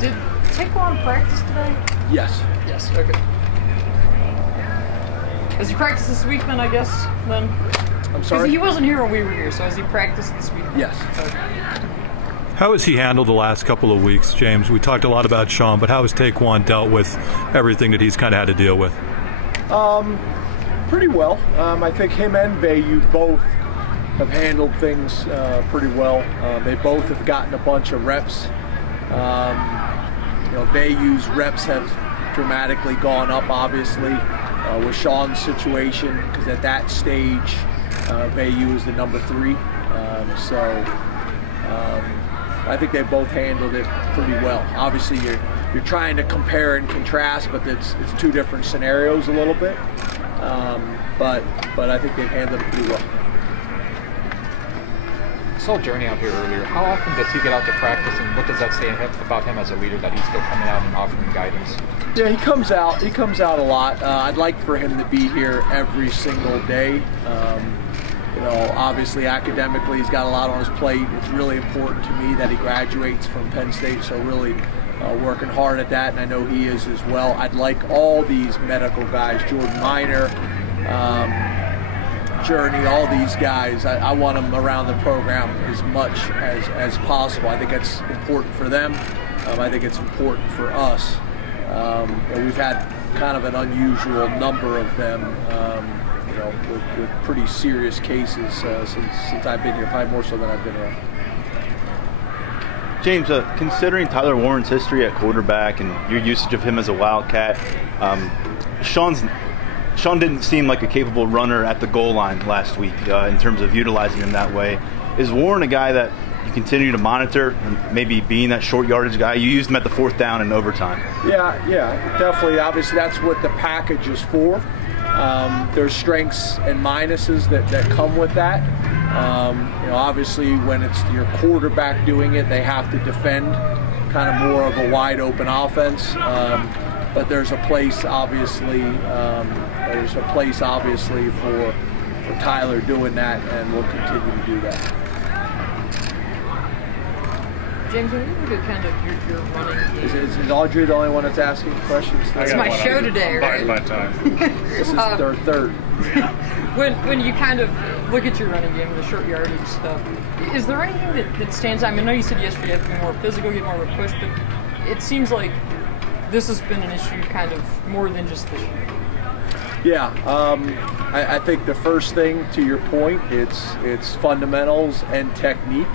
Did Taekwon practice today? Yes. Yes, okay. Has he practiced this week then, I guess, then? I'm sorry? He wasn't here when we were here, so has he practiced this week? Yes. Okay. How has he handled the last couple of weeks, James? We talked a lot about Sean, but how has Taekwon dealt with everything that he's kind of had to deal with? Pretty well. I think him and Vayu both have handled things pretty well. They both have gotten a bunch of reps. Vayu's reps have dramatically gone up, obviously, with Sean's situation, because at that stage, Vayu is the number 3. I think they both handled it pretty well. Obviously, you're trying to compare and contrast, but it's two different scenarios a little bit. But I think they've handled it pretty well. I saw Journey out here earlier. How often does he get out to practice, and what does that say about him as a leader, that he's still coming out and offering guidance? Yeah, he comes out. He comes out a lot. I'd like for him to be here every single day. Obviously academically he's got a lot on his plate. It's really important to me that he graduates from Penn State, so really working hard at that, and I know he is as well. I'd like all these medical guys, Jordan Minor, Journey, all these guys, I want them around the program as much as possible. I think that's important for them. I think it's important for us. We've had kind of an unusual number of them, with pretty serious cases since I've been here, probably more so than I've been around. James, considering Tyler Warren's history at quarterback and your usage of him as a Wildcat, Sean didn't seem like a capable runner at the goal line last week in terms of utilizing him that way. Is Warren a guy that you continue to monitor, and maybe being that short yardage guy? You used him at the 4th down in overtime. Yeah, definitely. Obviously, that's what the package is for. There's strengths and minuses that come with that. Obviously, when it's your quarterback doing it, they have to defend kind of more of a wide open offense. But there's a place, obviously, for Tyler doing that, and we'll continue to do that. James, when you look at kind of your running game, is Audrey the only one that's asking questions? It's my show today, right? My time. This is their third. When you kind of look at your running game and the short yardage stuff, is there anything that stands out? I mean, I know you said yesterday you have to be more physical, get more of a push, but it seems like this has been an issue kind of more than just this year. Yeah, I think the first thing, to your point, it's fundamentals and technique.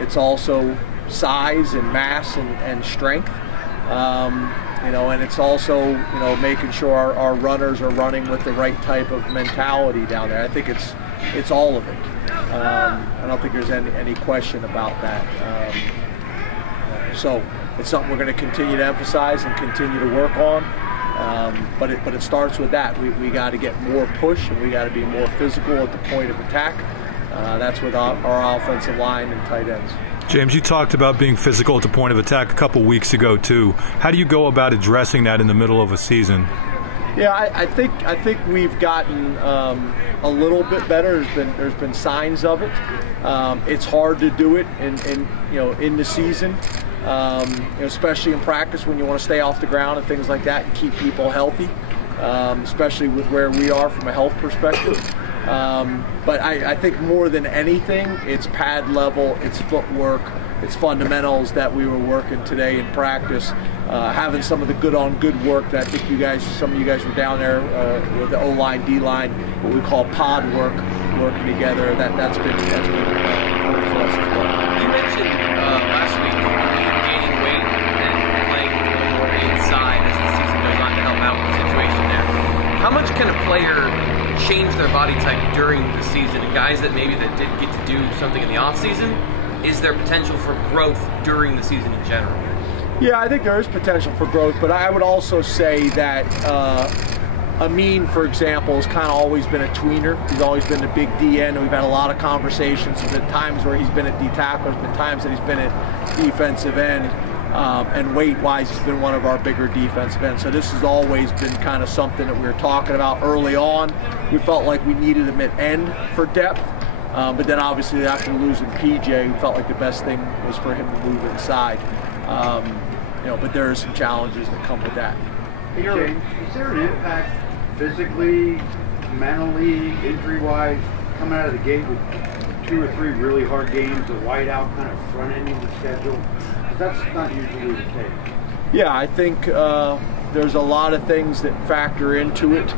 It's also size and mass and strength, and it's also making sure our runners are running with the right type of mentality down there. I think it's all of it. I don't think there's any question about that. So it's something we're going to continue to emphasize and continue to work on. But it starts with that. We got to get more push, and we got to be more physical at the point of attack. That's with our offensive line and tight ends. James, you talked about being physical at the point of attack a couple weeks ago too. How do you go about addressing that in the middle of a season? Yeah, I think we've gotten a little bit better. There's been signs of it. It's hard to do it in the season, especially in practice when you want to stay off the ground and things like that and keep people healthy, especially with where we are from a health perspective. But I think more than anything, it's pad level, it's footwork, it's fundamentals that we were working today in practice. Having some of the good work that I think some of you guys were down there with the O-line, D-line, what we call pod work, working together. That's been important for us as well. You mentioned last week gaining weight and playing a little more inside as the season goes on to help out with the situation there. How much can a player change their body type during the season? And guys that did get to do something in the off season, is there potential for growth during the season in general? Yeah, I think there is potential for growth, but I would also say that Amin, for example, has kind of always been a tweener. He's always been a big DN, and we've had a lot of conversations. There's been times where he's been at D tackle, there's been times that he's been at defensive end, and weight-wise, he's been one of our bigger defensive ends. So this has always been kind of something that we were talking about early on. We felt like we needed him at end for depth, but then obviously after losing PJ, we felt like the best thing was for him to move inside. But there are some challenges that come with that. Hey, James, is there an impact physically, mentally, injury-wise, coming out of the gate with 2 or 3 really hard games, the whiteout kind of front-ending the schedule? Because that's not usually the case. Yeah, I think there's a lot of things that factor into it.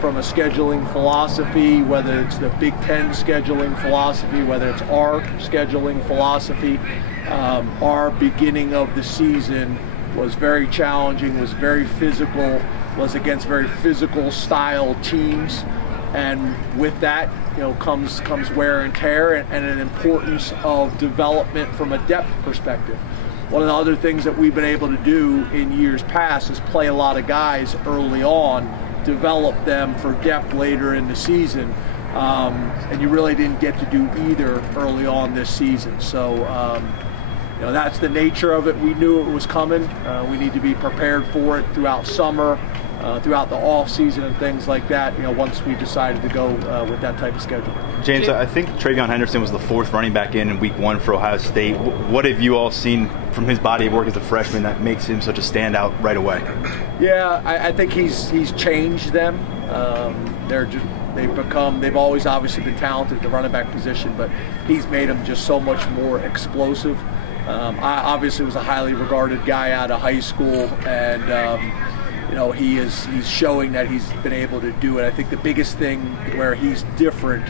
From a scheduling philosophy, whether it's the Big Ten scheduling philosophy, whether it's our scheduling philosophy. Our beginning of the season was very challenging, was very physical, was against very physical style teams, and with that, comes wear and tear and an importance of development from a depth perspective. One of the other things that we've been able to do in years past is play a lot of guys early on, develop them for depth later in the season, and you really didn't get to do either early on this season. So that's the nature of it. We knew it was coming. We need to be prepared for it throughout summer, throughout the off season and things like that, once we decided to go with that type of schedule. James, I think Travion Henderson was the 4th running back in week 1 for Ohio State. What have you all seen from his body of work as a freshman that makes him such a standout right away? Yeah, I think he's changed them. They've always obviously been talented at the running back position, but he's made them just so much more explosive. I obviously was a highly regarded guy out of high school, and he's showing that he's been able to do it. I think the biggest thing where he's different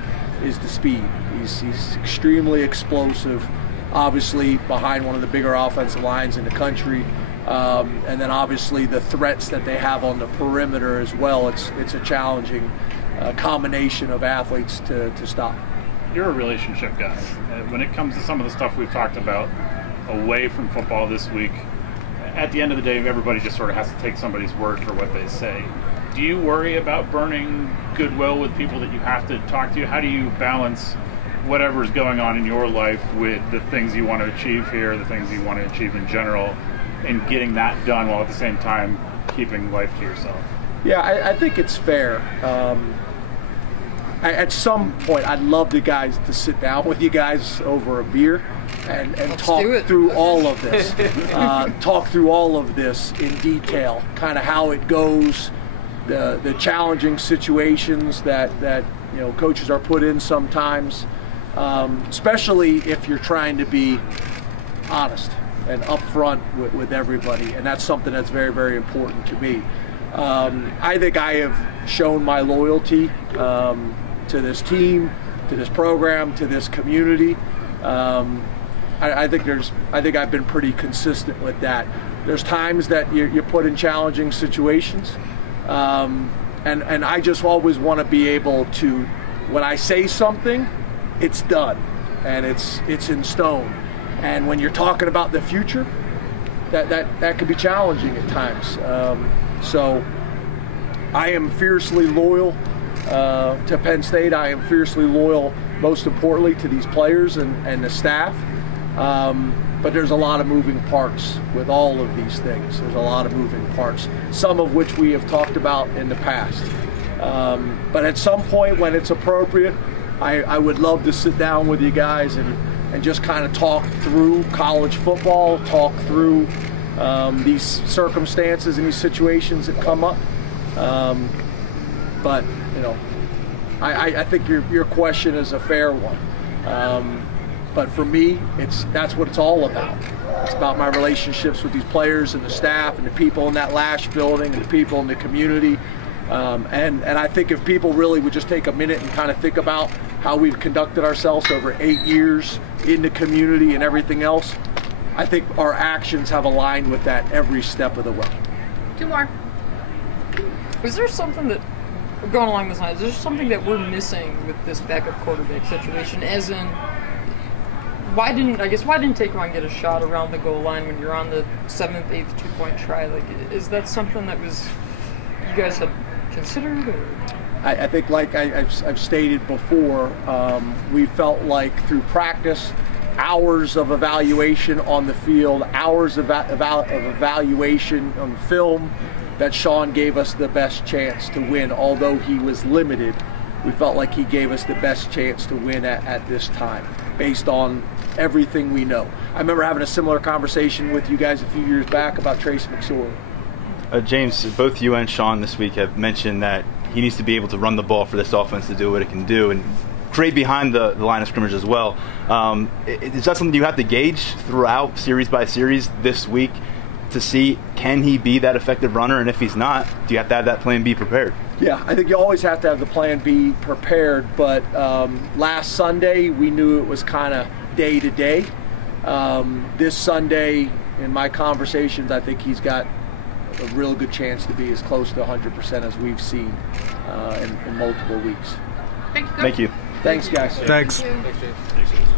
is the speed. He's extremely explosive, obviously behind one of the bigger offensive lines in the country, and then obviously the threats that they have on the perimeter as well. It's a challenging combination of athletes to stop. You're a relationship guy. When it comes to some of the stuff we've talked about away from football this week, at the end of the day, everybody just sort of has to take somebody's word for what they say. Do you worry about burning goodwill with people that you have to talk to? How do you balance whatever's going on in your life with the things you want to achieve here, the things you want to achieve in general, and getting that done while at the same time keeping life to yourself? Yeah, I think it's fair. At some point, I'd love the guys to sit down with you guys over a beer and talk through all of this. Talk through all of this in detail, kind of how it goes, the challenging situations that coaches are put in sometimes, especially if you're trying to be honest and upfront with everybody, and that's something that's very, very important to me. I think I have shown my loyalty to this team, to this program, to this community. I think I've been pretty consistent with that. There's times that you're put in challenging situations, and I just always want to be able to, when I say something, it's done, and it's in stone. And when you're talking about the future, that can be challenging at times. So I am fiercely loyal to Penn State. I am fiercely loyal, most importantly, to these players and the staff. But there's a lot of moving parts with all of these things. There's a lot of moving parts, some of which we have talked about in the past. But at some point when it's appropriate, I would love to sit down with you guys and just kind of talk through college football, talk through these circumstances and these situations that come up. But I think your question is a fair one. But for me, that's what it's all about. It's about my relationships with these players and the staff and the people in that Lash building and the people in the community. And I think if people really would just take a minute and kind of think about how we've conducted ourselves over 8 years in the community and everything else, I think our actions have aligned with that every step of the way. 2 more. Is there something that, going along this line, is there something that we're missing with this backup quarterback situation? As in, why didn't Taquan get a shot around the goal line when you're on the 7th, 8th 2-point try? Like, is that something that you guys had considered? Or? I think, like I've stated before, we felt like through practice, hours of evaluation on the field, hours of evaluation on film, that Sean gave us the best chance to win. Although he was limited, we felt like he gave us the best chance to win at this time. based on everything we know. I remember having a similar conversation with you guys a few years back about Trace McSorley. James, both you and Sean this week have mentioned that he needs to be able to run the ball for this offense to do what it can do and create behind the line of scrimmage as well. Is that something you have to gauge throughout series by series this week to see, can he be that effective runner? And if he's not, do you have to have that plan B prepared? Yeah, I think you always have to have the plan B prepared, but last Sunday we knew it was kind of day to day. This Sunday, in my conversations, I think he's got a real good chance to be as close to 100% as we've seen in multiple weeks. Thank you. Thanks, guys. Thanks. Thanks, James.